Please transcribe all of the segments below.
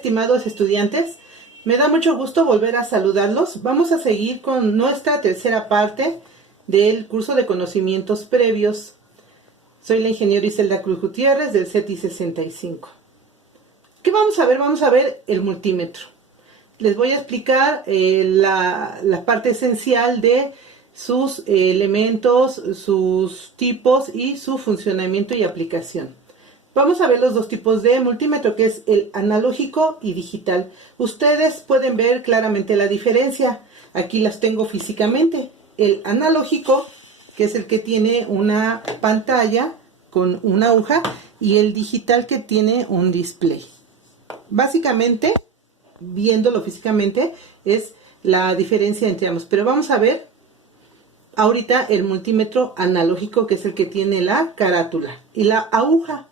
estimados estudiantes, me da mucho gusto volver a saludarlos. Vamos a seguir con nuestra tercera parte del curso de conocimientos previos. Soy la ingeniera Iselda Cruz Gutiérrez del CETI 65. ¿Qué vamos a ver? Vamos a ver el multímetro. Les voy a explicar la parte esencial de sus elementos, sus tipos y su funcionamiento y aplicación. Vamos a ver los dos tipos de multímetro, que es el analógico y digital. Ustedes pueden ver claramente la diferencia. Aquí las tengo físicamente. El analógico, que es el que tiene una pantalla con una aguja, y el digital, que tiene un display. Básicamente, viéndolo físicamente, es la diferencia entre ambos. Pero vamos a ver ahorita el multímetro analógico, que es el que tiene la carátula y la aguja.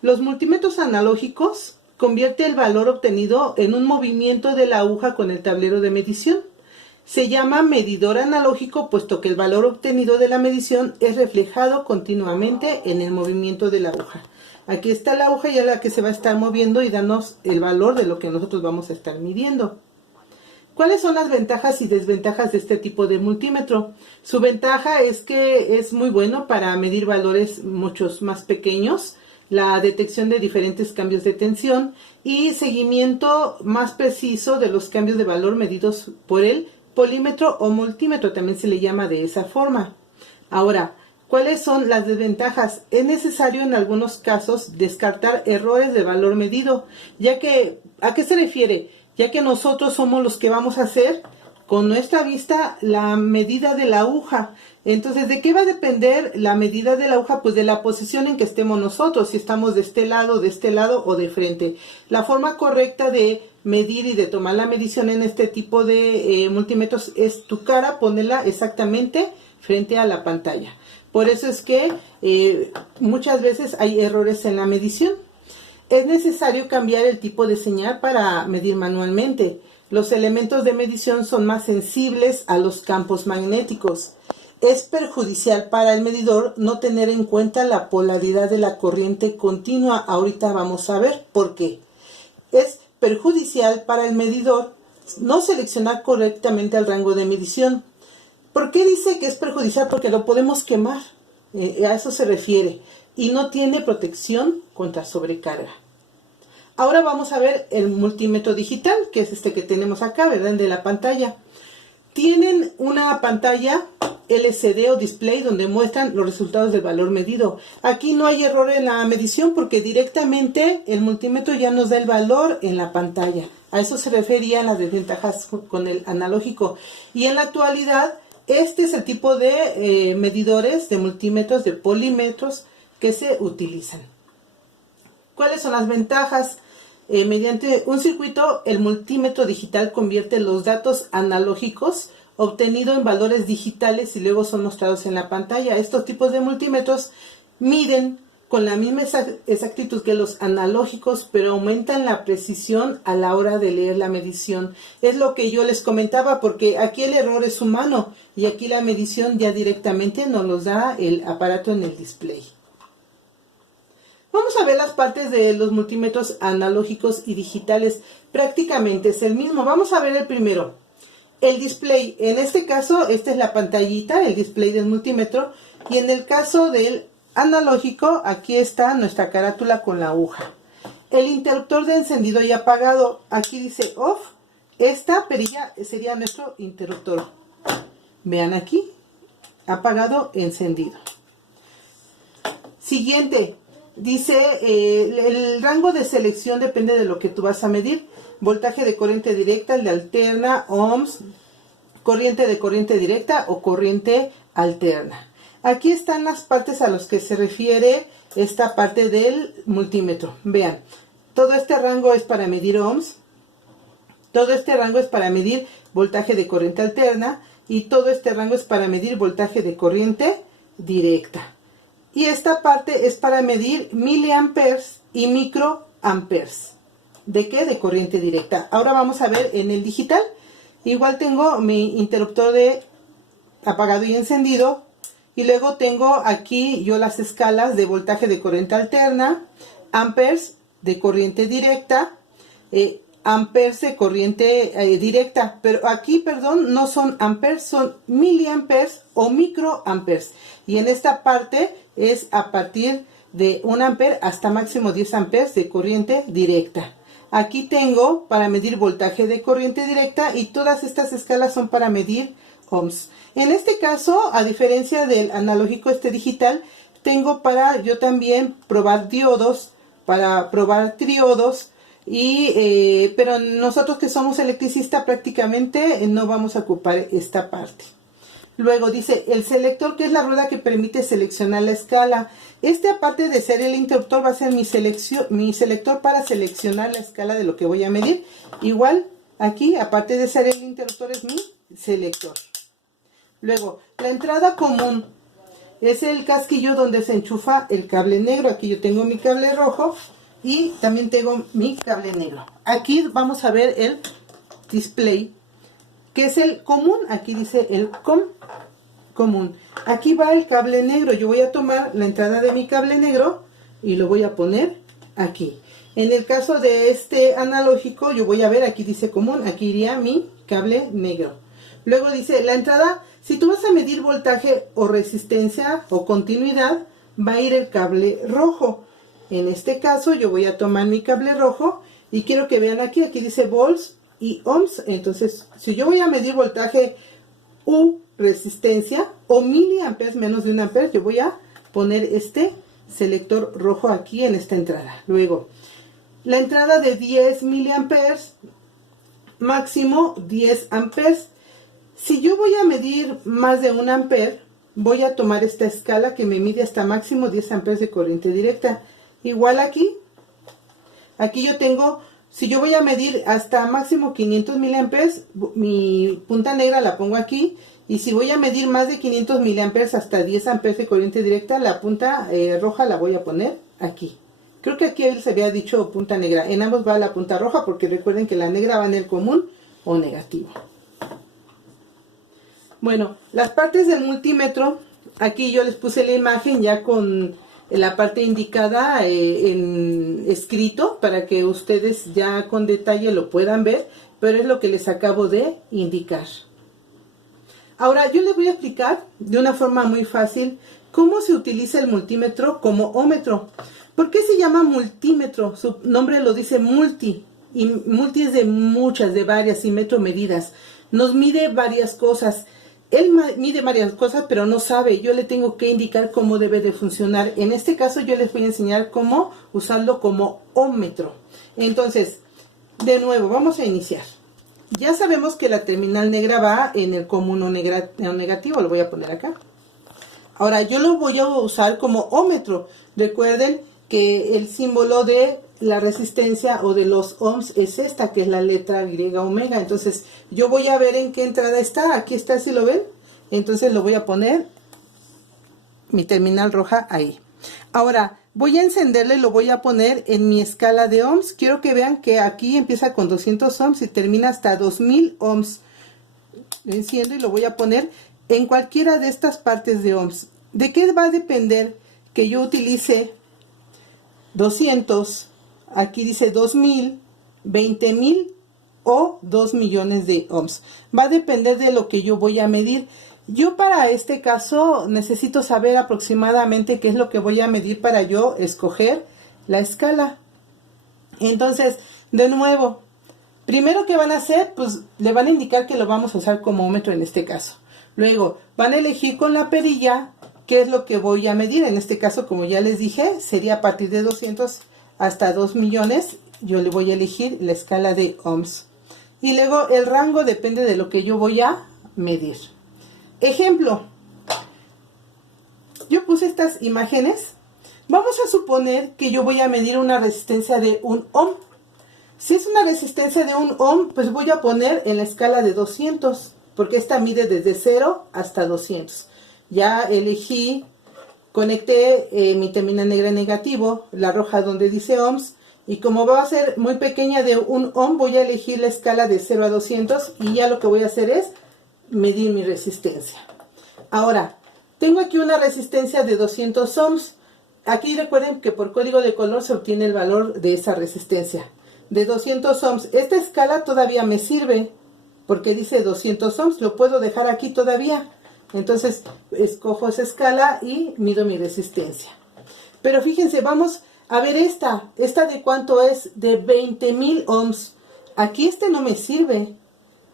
Los multímetros analógicos convierte el valor obtenido en un movimiento de la aguja con el tablero de medición. Se llama medidor analógico, puesto que el valor obtenido de la medición es reflejado continuamente en el movimiento de la aguja. Aquí está la aguja, ya la que se va a estar moviendo y darnos el valor de lo que nosotros vamos a estar midiendo. ¿Cuáles son las ventajas y desventajas de este tipo de multímetro? Su ventaja es que es muy bueno para medir valores muchos más pequeños, la detección de diferentes cambios de tensión y seguimiento más preciso de los cambios de valor medidos por el polímetro o multímetro, también se le llama de esa forma. Ahora, ¿cuáles son las desventajas? Es necesario en algunos casos descartar errores de valor medido, ya que, ¿a qué se refiere? Ya que nosotros somos los que vamos a hacer con nuestra vista la medida de la aguja. Entonces, ¿de qué va a depender la medida de la aguja? Pues de la posición en que estemos nosotros, si estamos de este lado o de frente. La forma correcta de medir y de tomar la medición en este tipo de multímetros es tu cara, ponerla exactamente frente a la pantalla. Por eso es que muchas veces hay errores en la medición. Es necesario cambiar el tipo de señal para medir manualmente. Los elementos de medición son más sensibles a los campos magnéticos. Es perjudicial para el medidor no tener en cuenta la polaridad de la corriente continua. Ahorita vamos a ver por qué. Es perjudicial para el medidor no seleccionar correctamente el rango de medición. ¿Por qué dice que es perjudicial? Porque lo podemos quemar. A eso se refiere. Y no tiene protección contra sobrecarga. Ahora vamos a ver el multímetro digital, que es este que tenemos acá, ¿verdad? De la pantalla. Tienen una pantalla LCD o display donde muestran los resultados del valor medido. Aquí no hay error en la medición porque directamente el multímetro ya nos da el valor en la pantalla. A eso se refería las desventajas con el analógico. Y en la actualidad, este es el tipo de medidores, de multímetros, de polímetros que se utilizan. ¿Cuáles son las ventajas? Mediante un circuito, el multímetro digital convierte los datos analógicos obtenidos en valores digitales y luego son mostrados en la pantalla. Estos tipos de multímetros miden con la misma exactitud que los analógicos, pero aumentan la precisión a la hora de leer la medición. Es lo que yo les comentaba, porque aquí el error es humano y aquí la medición ya directamente nos los da el aparato en el display. Vamos a ver las partes de los multímetros analógicos y digitales. Prácticamente es el mismo. Vamos a ver el primero. El display. En este caso, esta es la pantallita, el display del multímetro. Y en el caso del analógico, aquí está nuestra carátula con la aguja. El interruptor de encendido y apagado. Aquí dice off. Esta perilla sería nuestro interruptor. Vean aquí. Apagado, encendido. Siguiente. Dice, el rango de selección depende de lo que tú vas a medir. Voltaje de corriente directa, el de alterna, ohms, corriente de corriente directa o corriente alterna. Aquí están las partes a las que se refiere esta parte del multímetro. Vean, todo este rango es para medir ohms, todo este rango es para medir voltaje de corriente alterna y todo este rango es para medir voltaje de corriente directa. Y esta parte es para medir miliamperes y microamperes. ¿De qué? De corriente directa. Ahora vamos a ver en el digital. Igual tengo mi interruptor de apagado y encendido. Y luego tengo aquí yo las escalas de voltaje de corriente alterna, amperes de corriente directa amperes de corriente directa, pero aquí, perdón, no son amperes, son miliamperes o microamperes, y en esta parte es a partir de 1 ampere hasta máximo 10 amperes de corriente directa. Aquí tengo para medir voltaje de corriente directa, y todas estas escalas son para medir ohms. En este caso, a diferencia del analógico digital, tengo para yo también probar diodos, para probar triodos, pero nosotros que somos electricistas prácticamente no vamos a ocupar esta parte. Luego dice el selector, que es la rueda que permite seleccionar la escala. Aparte de ser el interruptor, va a ser mi selector para seleccionar la escala de lo que voy a medir. Igual aquí, aparte de ser el interruptor, es mi selector. Luego, la entrada común es el casquillo donde se enchufa el cable negro. Aquí yo tengo mi cable rojo y también tengo mi cable negro. Aquí vamos a ver el display, que es el común. Aquí dice el común. Aquí va el cable negro. Yo voy a tomar la entrada de mi cable negro y lo voy a poner aquí. En el caso de este analógico, yo voy a ver, aquí dice común, aquí iría mi cable negro. Luego dice la entrada, si tú vas a medir voltaje o resistencia o continuidad, va a ir el cable rojo. En este caso yo voy a tomar mi cable rojo y quiero que vean aquí dice volts y ohms. Entonces, si yo voy a medir voltaje u resistencia o miliamperes, menos de 1 ampere, yo voy a poner este selector rojo aquí en esta entrada. Luego, la entrada de 10 miliamperes, máximo 10 amperes. Si yo voy a medir más de 1 ampere, voy a tomar esta escala que me mide hasta máximo 10 amperes de corriente directa. Igual aquí yo tengo, si yo voy a medir hasta máximo 500 miliamperes, mi punta negra la pongo aquí. Y si voy a medir más de 500 miliamperes hasta 10 amperes de corriente directa, la punta roja la voy a poner aquí. Creo que aquí se había dicho punta negra. En ambos va la punta roja, porque recuerden que la negra va en el común o negativo. Bueno, las partes del multímetro, aquí yo les puse la imagen ya con la parte indicada en escrito, para que ustedes ya con detalle lo puedan ver, pero es lo que les acabo de indicar. Ahora yo les voy a explicar de una forma muy fácil cómo se utiliza el multímetro como ómetro. ¿Por qué se llama multímetro? Su nombre lo dice multi, y multi es de muchas, de varias, y metro medidas. Nos mide varias cosas. Él mide varias cosas, pero no sabe. Yo le tengo que indicar cómo debe de funcionar. En este caso yo les voy a enseñar cómo usarlo como ómetro. Entonces, de nuevo, vamos a iniciar. Ya sabemos que la terminal negra va en el común o negativo. Lo voy a poner acá. Ahora, yo lo voy a usar como ómetro. Recuerden que el símbolo de la resistencia o de los ohms es esta, que es la letra Y omega. Entonces, yo voy a ver en qué entrada está. Aquí está, si lo ven. Entonces, lo voy a poner mi terminal roja ahí. Ahora, voy a encenderle y lo voy a poner en mi escala de ohms. Quiero que vean que aquí empieza con 200 ohms y termina hasta 2000 ohms. Lo enciendo y lo voy a poner en cualquiera de estas partes de ohms. ¿De qué va a depender que yo utilice 200? Aquí dice 2000, 20,000 o 2 millones de ohms. Va a depender de lo que yo voy a medir. Yo para este caso necesito saber aproximadamente qué es lo que voy a medir para yo escoger la escala. Entonces, de nuevo, primero que van a hacer, pues le van a indicar que lo vamos a usar como ómetro en este caso. Luego, van a elegir con la perilla qué es lo que voy a medir. En este caso, como ya les dije, sería a partir de 200 hasta 2 millones. Yo le voy a elegir la escala de ohms. Y luego el rango depende de lo que yo voy a medir. Ejemplo, yo puse estas imágenes. Vamos a suponer que yo voy a medir una resistencia de 1 ohm. Si es una resistencia de 1 ohm, pues voy a poner en la escala de 200, porque esta mide desde 0 hasta 200. Ya elegí, conecté mi terminal negra negativo, la roja donde dice ohms, y como va a ser muy pequeña de 1 ohm, voy a elegir la escala de 0 a 200, y ya lo que voy a hacer es medir mi resistencia. Ahora, tengo aquí una resistencia de 200 ohms. Aquí recuerden que por código de color se obtiene el valor de esa resistencia. de 200 ohms. Esta escala todavía me sirve porque dice 200 ohms, lo puedo dejar aquí todavía. Entonces escojo esa escala y mido mi resistencia. Pero fíjense, vamos a ver esta de cuánto es, de 20.000 ohms. Aquí no me sirve.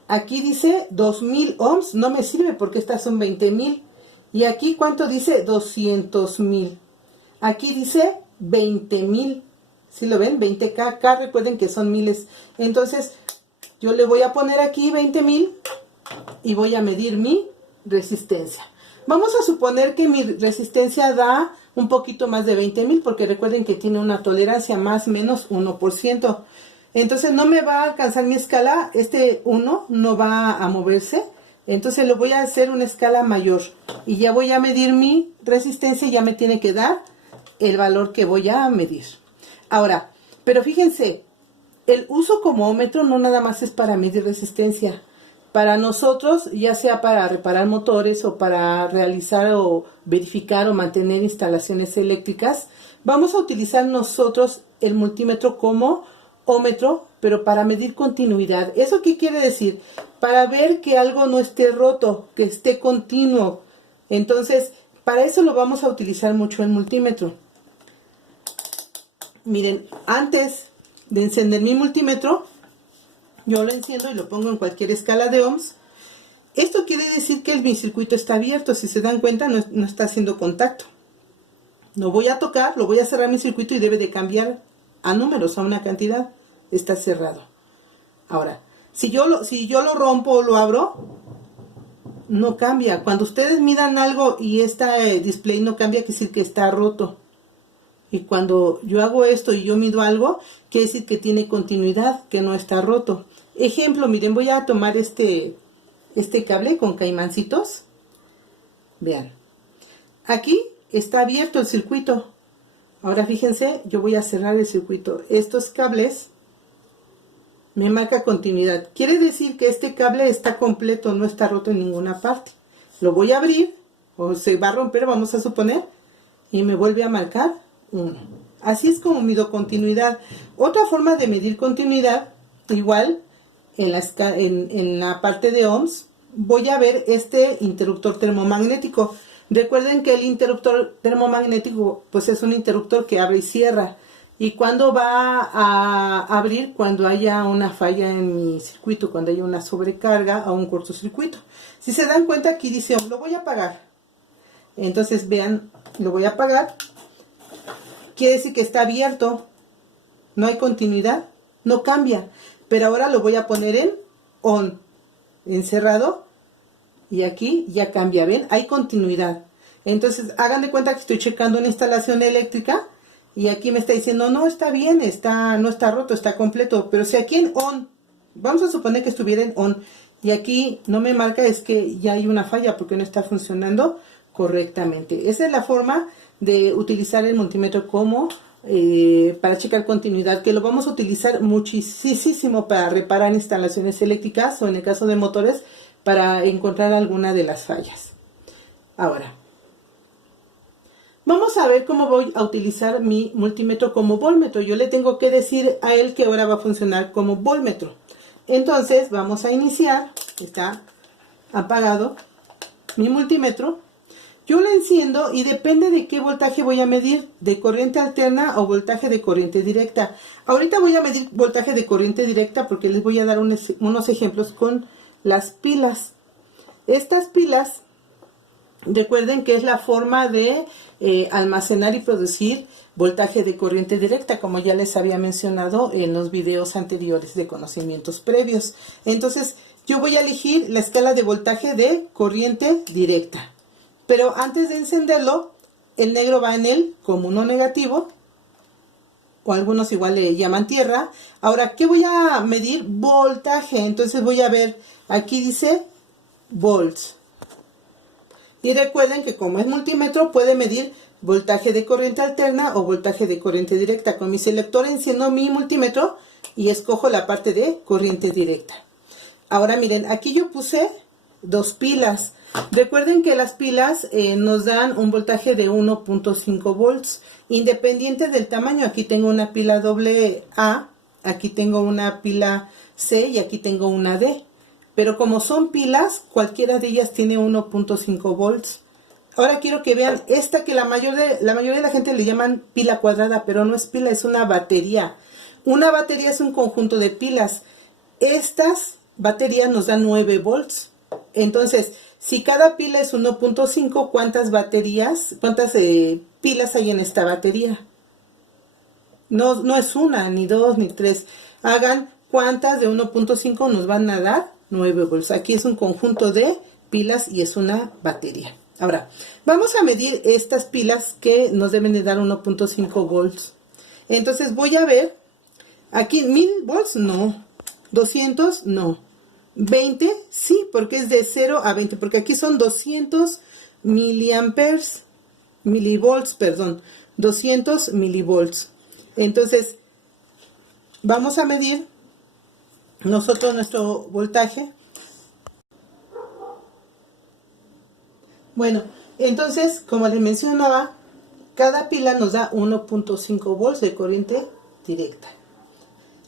Aquí dice 2.000 ohms, no me sirve porque estas son 20.000. Y aquí cuánto dice, 200.000. Aquí dice 20.000. ¿Sí lo ven? 20K. K, recuerden que son miles. Entonces yo le voy a poner aquí 20.000 y voy a medir mi resistencia. Vamos a suponer que mi resistencia da un poquito más de 20.000 porque recuerden que tiene una tolerancia más o menos 1%. Entonces no me va a alcanzar mi escala, 1 no va a moverse. Entonces lo voy a hacer una escala mayor y ya voy a medir mi resistencia y ya me tiene que dar el valor que voy a medir. Ahora, pero fíjense, el uso como ohmmetro no nada más es para medir resistencia. Para nosotros, ya sea para reparar motores o para realizar o verificar o mantener instalaciones eléctricas, vamos a utilizar nosotros el multímetro como ohmmetro, pero para medir continuidad. ¿Eso qué quiere decir? Para ver que algo no esté roto, que esté continuo. Entonces, para eso lo vamos a utilizar mucho el multímetro. Miren, antes de encender mi multímetro, yo lo enciendo y lo pongo en cualquier escala de ohms. Esto quiere decir que mi circuito está abierto. Si se dan cuenta, no está haciendo contacto. Lo voy a tocar, lo voy a cerrar mi circuito y debe de cambiar a números, a una cantidad. Está cerrado. Ahora, si yo lo rompo o lo abro, no cambia. Cuando ustedes midan algo y este display no cambia, quiere decir que está roto. Y cuando yo hago esto y yo mido algo, quiere decir que tiene continuidad, que no está roto. Ejemplo, miren, voy a tomar este cable con caimancitos. Vean. Aquí está abierto el circuito. Ahora fíjense, yo voy a cerrar el circuito. Estos cables me marca continuidad. Quiere decir que este cable está completo, no está roto en ninguna parte. Lo voy a abrir, o se va a romper, vamos a suponer, y me vuelve a marcar 1. Así es como mido continuidad. Otra forma de medir continuidad, igual en la parte de ohms, voy a ver este interruptor termomagnético. Recuerden que el interruptor termomagnético pues es un interruptor que abre y cierra. Y cuando va a abrir, cuando haya una falla en mi circuito, cuando haya una sobrecarga o un cortocircuito. Si se dan cuenta, aquí dice, lo voy a apagar. Entonces vean, lo voy a apagar. Quiere decir que está abierto, no hay continuidad, no cambia. Pero ahora lo voy a poner en on, encerrado, y aquí ya cambia, ¿ven? Hay continuidad. Entonces hagan de cuenta que estoy checando una instalación eléctrica y aquí me está diciendo, no, está bien, no está roto, está completo. Pero si aquí en on, vamos a suponer que estuviera en on, y aquí no me marca, es que ya hay una falla porque no está funcionando correctamente. Esa es la forma de utilizar el multímetro como para checar continuidad, que lo vamos a utilizar muchísimo para reparar instalaciones eléctricas o en el caso de motores para encontrar alguna de las fallas. Ahora, vamos a ver cómo voy a utilizar mi multímetro como voltmetro. Yo le tengo que decir a él que ahora va a funcionar como voltmetro. Entonces vamos a iniciar, está apagado mi multímetro. Yo lo enciendo y depende de qué voltaje voy a medir, de corriente alterna o voltaje de corriente directa. Ahorita voy a medir voltaje de corriente directa porque les voy a dar unos ejemplos con las pilas. Estas pilas, recuerden que es la forma de almacenar y producir voltaje de corriente directa, como ya les había mencionado en los videos anteriores de conocimientos previos. Entonces, yo voy a elegir la escala de voltaje de corriente directa. Pero antes de encenderlo, el negro va en él como uno negativo, o algunos igual le llaman tierra. Ahora, ¿qué voy a medir? Voltaje. Entonces voy a ver, aquí dice volts. Y recuerden que como es multímetro, puede medir voltaje de corriente alterna o voltaje de corriente directa. Con mi selector enciendo mi multímetro y escojo la parte de corriente directa. Ahora miren, aquí yo puse 2 pilas. Recuerden que las pilas nos dan un voltaje de 1.5 volts. Independiente del tamaño, aquí tengo una pila AA, aquí tengo una pila C y aquí tengo una D. Pero como son pilas, cualquiera de ellas tiene 1.5 volts. Ahora quiero que vean esta que la mayoría de la gente le llaman pila cuadrada, pero no es pila, es una batería. Una batería es un conjunto de pilas. Estas baterías nos dan 9 volts. Entonces, si cada pila es 1.5, ¿cuántas pilas hay en esta batería? No es una, ni dos, ni tres. Hagan cuántas de 1.5 nos van a dar 9 volts. Aquí es un conjunto de pilas y es una batería. Ahora, vamos a medir estas pilas que nos deben de dar 1.5 volts. Entonces voy a ver, aquí 1000 volts, no. 200, no. 20, sí, porque es de 0 a 20, porque aquí son 200 milivolts, perdón, 200 milivolts. Entonces, vamos a medir nosotros nuestro voltaje. Bueno, entonces, como les mencionaba, cada pila nos da 1.5 volts de corriente directa.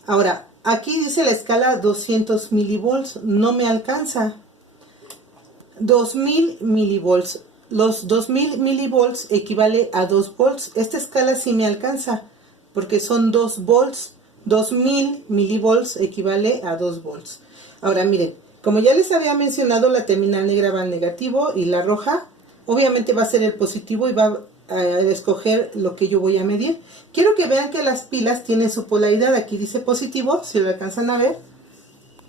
Ahora, aquí dice la escala 200 milivolts, no me alcanza. 2000 milivolts. Los 2000 milivolts equivale a 2 volts. Esta escala sí me alcanza, porque son 2 volts. 2000 milivolts equivale a 2 volts. Ahora miren, como ya les había mencionado, la terminal negra va al negativo y la roja obviamente va a ser el positivo y va a escoger lo que yo voy a medir. Quiero que vean que las pilas tienen su polaridad. Aquí dice positivo, si lo alcanzan a ver,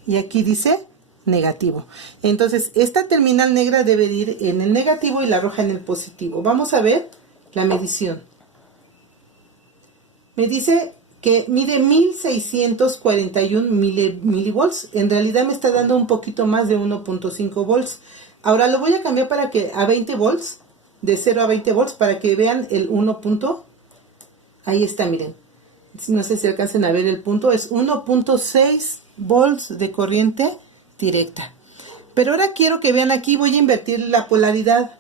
y aquí dice negativo. Entonces esta terminal negra debe ir en el negativo y la roja en el positivo. Vamos a ver la medición. Me dice que mide 1641 milivolts. En realidad me está dando un poquito más de 1.5 volts. Ahora lo voy a cambiar para que a 20 volts, de 0 a 20 volts, para que vean el 1. Ahí está, miren. No sé si alcancen a ver el punto. Es 1.6 volts de corriente directa. Pero ahora quiero que vean aquí, voy a invertir la polaridad.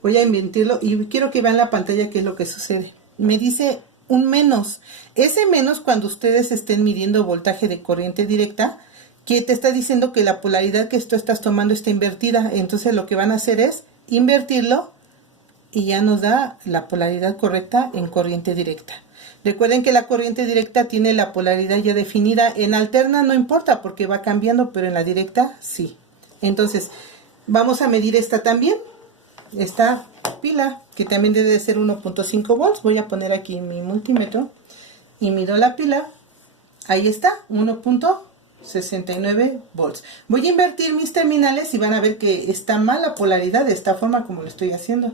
Voy a invertirlo y quiero que vean la pantalla qué es lo que sucede. Me dice un menos. Ese menos, cuando ustedes estén midiendo voltaje de corriente directa, que te está diciendo que la polaridad que tú estás tomando está invertida. Entonces lo que van a hacer es invertirlo y ya nos da la polaridad correcta en corriente directa. Recuerden que la corriente directa tiene la polaridad ya definida. En alterna no importa porque va cambiando, pero en la directa sí. Entonces vamos a medir esta también. Esta pila, que también debe de ser 1.5 volts. Voy a poner aquí mi multímetro y mido la pila. Ahí está, 1.69 volts. Voy a invertir mis terminales y van a ver que está mal la polaridad de esta forma como lo estoy haciendo.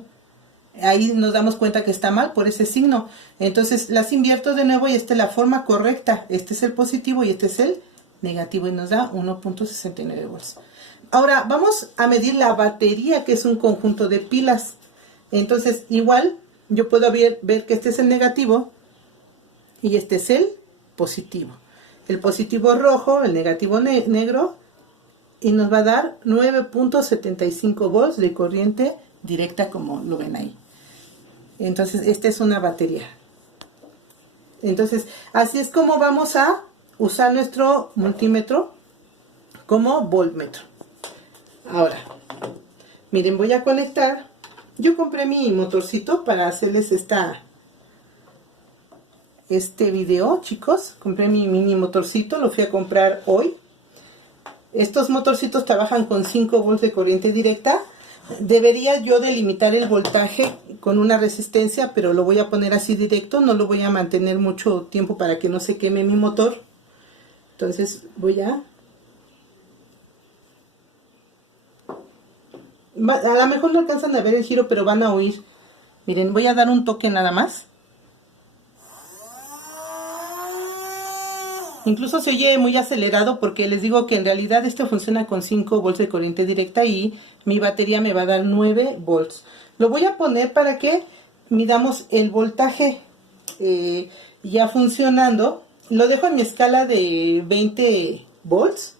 Ahí nos damos cuenta que está mal por ese signo. Entonces las invierto de nuevo y esta es la forma correcta. Este es el positivo y este es el negativo y nos da 1.69 volts. Ahora vamos a medir la batería, que es un conjunto de pilas. Entonces igual yo puedo ver que este es el negativo y este es el positivo. El positivo rojo, el negativo negro, y nos va a dar 9.75 volts de corriente directa, como lo ven ahí. Entonces esta es una batería. Entonces así es como vamos a usar nuestro multímetro como voltmetro. Ahora, miren, voy a conectar. Yo compré mi motorcito para hacerles este video, chicos. Compré mi mini motorcito, lo fui a comprar hoy. Estos motorcitos trabajan con 5 volts de corriente directa. Debería yo delimitar el voltaje con una resistencia, pero lo voy a poner así directo. No lo voy a mantener mucho tiempo para que no se queme mi motor. Entonces voy a lo mejor no alcanzan a ver el giro, pero van a oír. Miren, voy a dar un toque nada más. Incluso se oye muy acelerado porque les digo que en realidad esto funciona con 5 volts de corriente directa y mi batería me va a dar 9 volts. Lo voy a poner para que midamos el voltaje ya funcionando. Lo dejo en mi escala de 20 volts.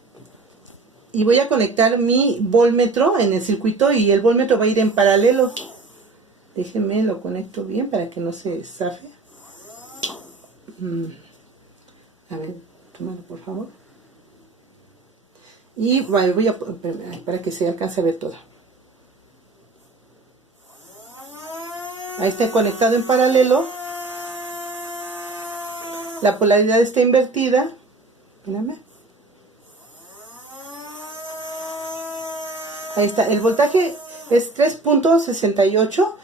Y voy a conectar mi voltmetro en el circuito y el voltmetro va a ir en paralelo. Déjenme, lo conecto bien para que no se zafe. A ver, tómalo por favor. Y vale, voy a para que se alcance a ver todo. Ahí está conectado en paralelo. La polaridad está invertida. Espérame. Ahí está. El voltaje es 3.68.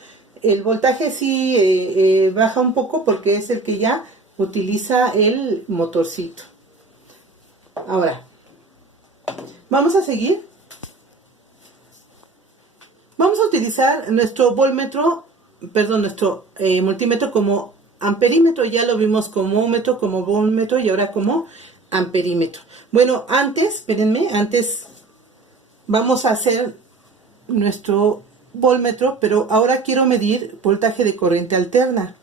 El voltaje sí baja un poco porque es el que ya utiliza el motorcito. Ahora, vamos a seguir. Vamos a utilizar nuestro voltmetro, perdón, nuestro multímetro como amperímetro. Ya lo vimos como ohmmetro, como voltmetro y ahora como amperímetro. Bueno, espérenme, antes vamos a hacer nuestro voltmetro, pero ahora quiero medir voltaje de corriente alterna.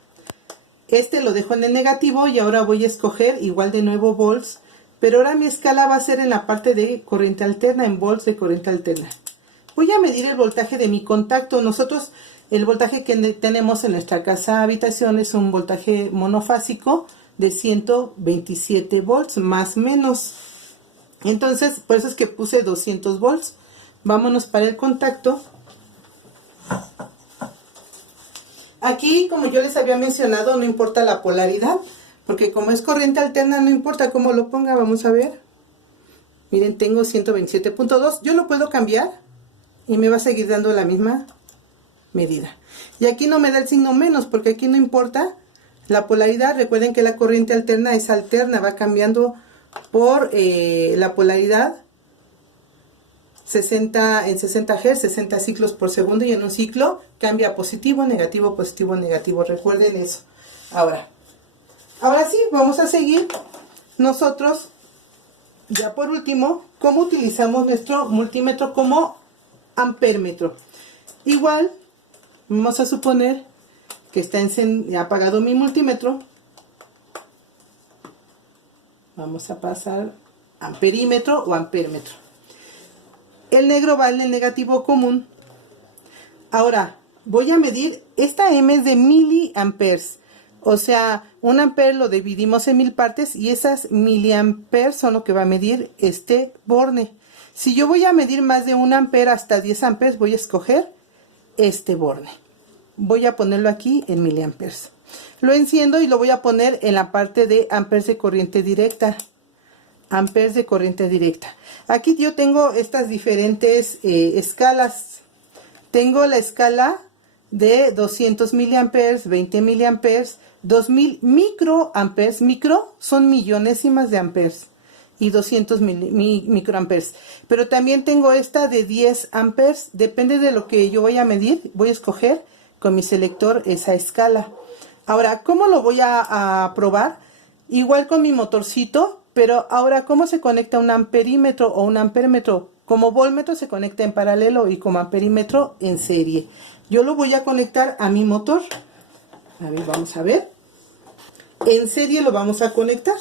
Este lo dejo en el negativo y ahora voy a escoger igual de nuevo volts, pero ahora mi escala va a ser en la parte de corriente alterna, en volts de corriente alterna. Voy a medir el voltaje de mi contacto. Nosotros, el voltaje que tenemos en nuestra casa habitación es un voltaje monofásico de 127 volts, más o menos. Entonces, por eso es que puse 200 volts. Vámonos para el contacto. Aquí, como yo les había mencionado, no importa la polaridad, porque como es corriente alterna, no importa cómo lo ponga. Vamos a ver. Miren, tengo 127.2. Yo lo puedo cambiar y me va a seguir dando la misma medida. Y aquí no me da el signo menos, porque aquí no importa la polaridad. Recuerden que la corriente alterna es alterna, va cambiando por la polaridad. 60 Hz, 60 ciclos por segundo, y en un ciclo cambia positivo, negativo, positivo, negativo. Recuerden eso. Ahora sí, vamos a seguir nosotros, ya por último, cómo utilizamos nuestro multímetro como amperímetro. Igual, vamos a suponer que está apagado mi multímetro. Vamos a pasar amperímetro o amperímetro. El negro va en el negativo común. Ahora, voy a medir, esta M es de miliamperes. O sea, un amper lo dividimos en 1000 partes y esas miliamperes son lo que va a medir este borne. Si yo voy a medir más de 1 amper hasta 10 amperes, voy a escoger este borne. Voy a ponerlo aquí en miliamperes. Lo enciendo y lo voy a poner en la parte de amperes de corriente directa. Amperes de corriente directa. Aquí yo tengo estas diferentes escalas. Tengo la escala de 200 miliamperes, 20 miliamperes, 2000 microamperes. Micro son millonésimas de amperes y 200 microamperes. Pero también tengo esta de 10 amperes. Depende de lo que yo vaya a medir, voy a escoger con mi selector esa escala. Ahora, ¿cómo lo voy a probar? Igual con mi motorcito. Pero ahora, ¿cómo se conecta un amperímetro o un amperímetro? Como voltmetro se conecta en paralelo y como amperímetro en serie. Yo lo voy a conectar a mi motor. A ver, vamos a ver. En serie lo vamos a conectar.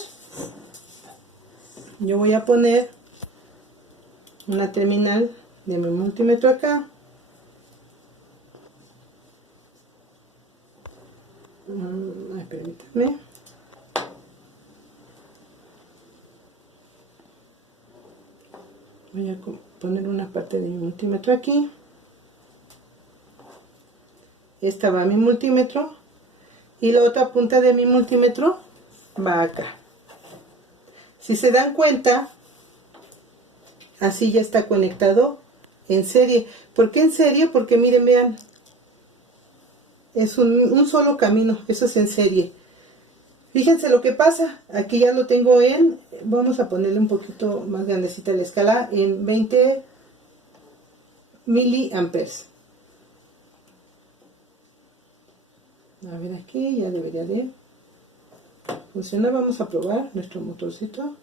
Yo voy a poner una terminal de mi multímetro acá. Permítanme. Voy a poner una parte de mi multímetro aquí. Esta va a mi multímetro. Y la otra punta de mi multímetro va acá. Si se dan cuenta, así ya está conectado en serie. ¿Por qué en serie? Porque miren, vean. Es un solo camino. Eso es en serie. Fíjense lo que pasa. Aquí ya lo tengo en... Vamos a ponerle un poquito más grandecita la escala. En 20 miliamperes. A ver, aquí ya debería de funcionar. Vamos a probar nuestro motorcito.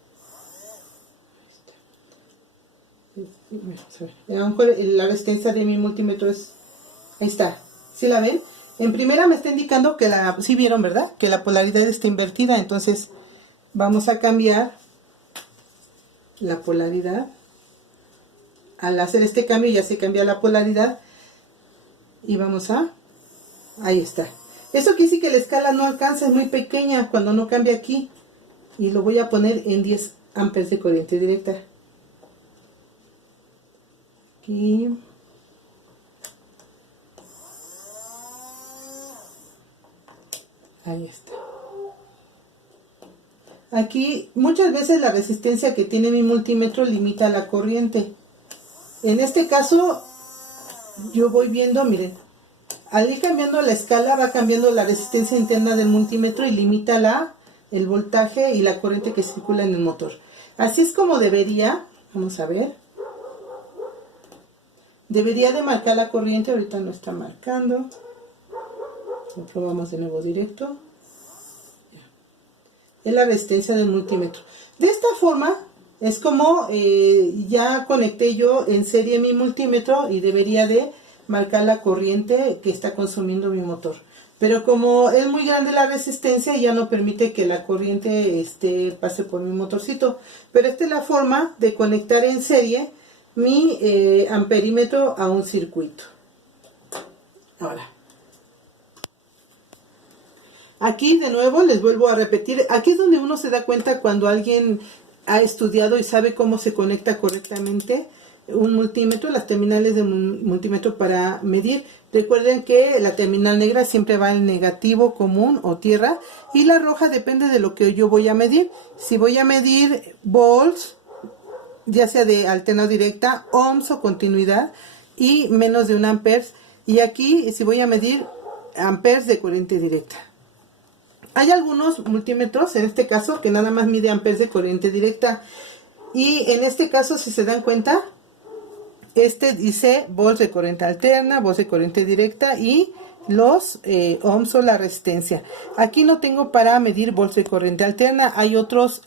A lo mejor la resistencia de mi multímetro es... Ahí está. ¿Sí la ven? En primera me está indicando que sí vieron, ¿verdad? Que la polaridad está invertida. Entonces vamos a cambiar la polaridad. Al hacer este cambio ya se cambia la polaridad. Y vamos a... Ahí está. Eso quiere decir que la escala no alcanza, es muy pequeña cuando no cambia aquí. y lo voy a poner en 10 amperes de corriente directa. Aquí. Ahí está. Aquí muchas veces la resistencia que tiene mi multímetro limita la corriente. En este caso yo voy viendo, miren, al ir cambiando la escala va cambiando la resistencia interna del multímetro y limita el voltaje y la corriente que circula en el motor. Así es como debería, vamos a ver, debería de marcar la corriente. Ahorita no está marcando. Lo probamos de nuevo directo. Es la resistencia del multímetro. De esta forma es como ya conecté yo en serie mi multímetro y debería de marcar la corriente que está consumiendo mi motor. Pero como es muy grande la resistencia, ya no permite que la corriente pase por mi motorcito. Pero esta es la forma de conectar en serie mi amperímetro a un circuito. Ahora, aquí de nuevo les vuelvo a repetir, aquí es donde uno se da cuenta cuando alguien ha estudiado y sabe cómo se conecta correctamente un multímetro, las terminales de un multímetro para medir. Recuerden que la terminal negra siempre va en negativo, común o tierra, y la roja depende de lo que yo voy a medir. Si voy a medir volts, ya sea de alternado directa, ohms o continuidad, y menos de 1 amperes, y aquí si voy a medir amperes de corriente directa. Hay algunos multímetros, en este caso, que nada más mide amperes de corriente directa. Y en este caso, si se dan cuenta, dice volts de corriente alterna, volts de corriente directa y los ohms o la resistencia. Aquí no tengo para medir volts de corriente alterna. Hay otros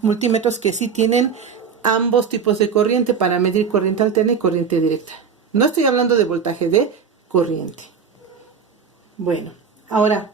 multímetros que sí tienen ambos tipos de corriente para medir corriente alterna y corriente directa. No estoy hablando de voltaje, de corriente. Bueno, ahora,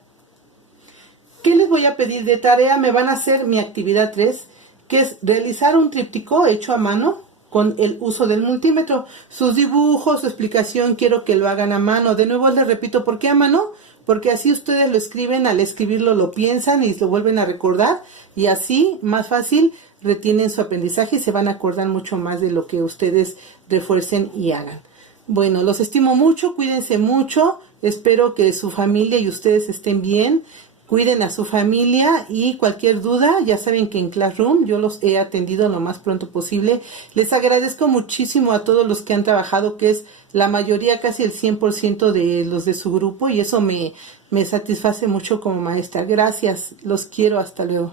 ¿qué les voy a pedir de tarea? Me van a hacer mi actividad 3, que es realizar un tríptico hecho a mano con el uso del multímetro. Sus dibujos, su explicación, quiero que lo hagan a mano. De nuevo les repito, ¿por qué a mano? Porque así ustedes lo escriben, al escribirlo lo piensan y lo vuelven a recordar. Y así, más fácil, retienen su aprendizaje y se van a acordar mucho más de lo que ustedes refuercen y hagan. Bueno, los estimo mucho, cuídense mucho. Espero que su familia y ustedes estén bien. Cuiden a su familia y cualquier duda, ya saben que en Classroom yo los he atendido lo más pronto posible. Les agradezco muchísimo a todos los que han trabajado, que es la mayoría, casi el 100% de los de su grupo, y eso me satisface mucho como maestra. Gracias, los quiero, hasta luego.